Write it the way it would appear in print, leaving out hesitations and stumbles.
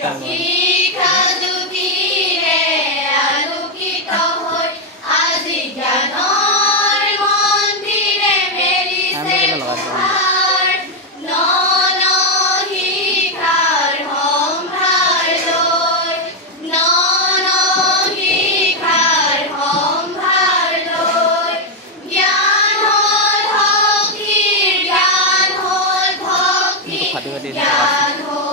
শিক্ষা জ্যোতিৰে আলোকিত হৈ আজি জ্ঞানৰ মন্দিৰে মেলিছে পোহৰ ন ন শিক্ষাৰ সম্ভাৰ লৈ ন ন শিক্ষাৰ সম্ভাৰ লৈ জ্ঞান হ'ল ভক্তিৰ জ্ঞান হ'ল ভক্তিৰ জ্ঞান হ'ল